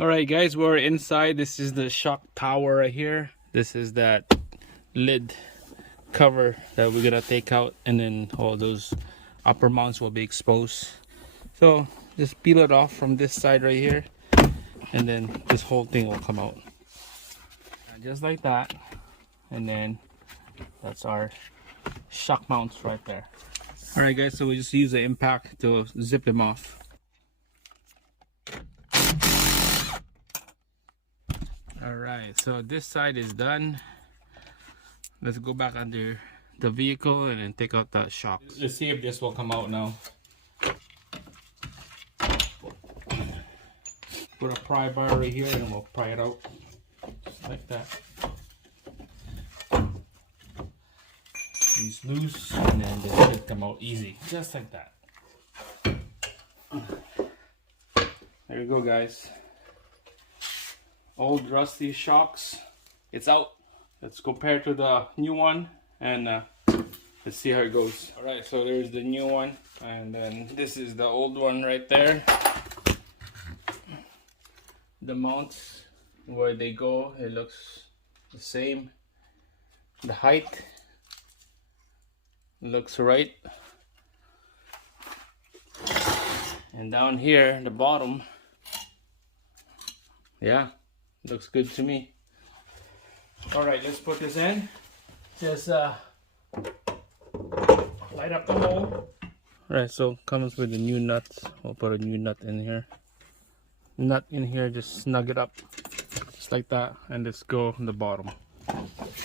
Alright guys, we're inside. This is the shock tower right here. This is that lid cover that we're gonna take out, and then all those upper mounts will be exposed. So just peel it off from this side right here, and then this whole thing will come out. Just like that. And then that's our shock mounts right there. Alright guys, so we just use the impact to zip them off. Alright, so this side is done. Let's go back under the vehicle and then take out the shocks. Let's see if this will come out now. Put a pry bar right here and we'll pry it out. Just like that. These loose and then this should come out easy. Just like that. There you go guys. Old rusty shocks, it's out. Let's compare to the new one and let's see how it goes. All right, so there's the new one, and then this is the old one right there. The mounts, where they go, it looks the same. The height looks right, and down here the bottom, yeah, looks good to me. All right, let's put this in. Just light up the hole. All right, so comes with the new nuts. We'll put a new nut in here. Nut in here, just snug it up, just like that, and let's go on the bottom.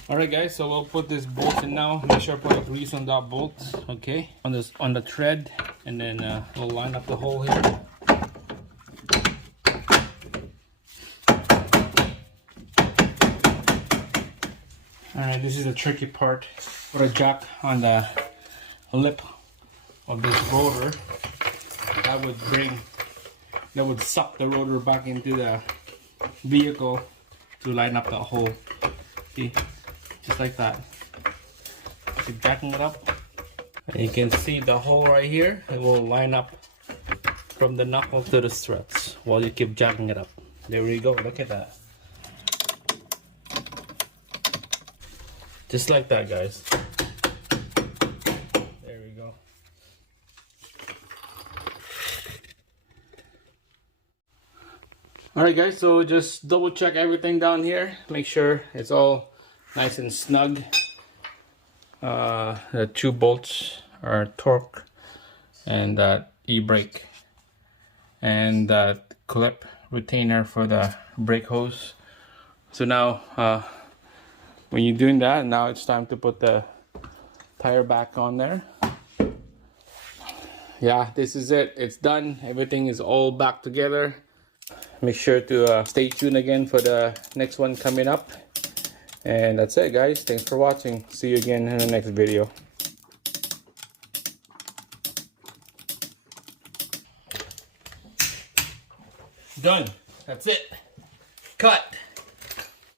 All right, guys. So we'll put this bolt in now. Make sure to put a grease on that bolt, okay? On the thread, and then we'll line up the hole here. Alright, this is the tricky part. Put a jack on the lip of this rotor. That would suck the rotor back into the vehicle to line up the hole. See, just like that. Keep jacking it up. And you can see the hole right here. It will line up from the knuckle to the struts while you keep jacking it up. There we go, look at that. Just like that, guys. There we go. Alright guys, so just double check everything down here. Make sure it's all nice and snug. The two bolts are torque, and that e-brake, and that clip retainer for the brake hose. So now when you're doing that, now it's time to put the tire back on there. Yeah, this is it. It's done. Everything is all back together. Make sure to stay tuned again for the next one coming up. And that's it, guys. Thanks for watching. See you again in the next video. Done. That's it. Cut.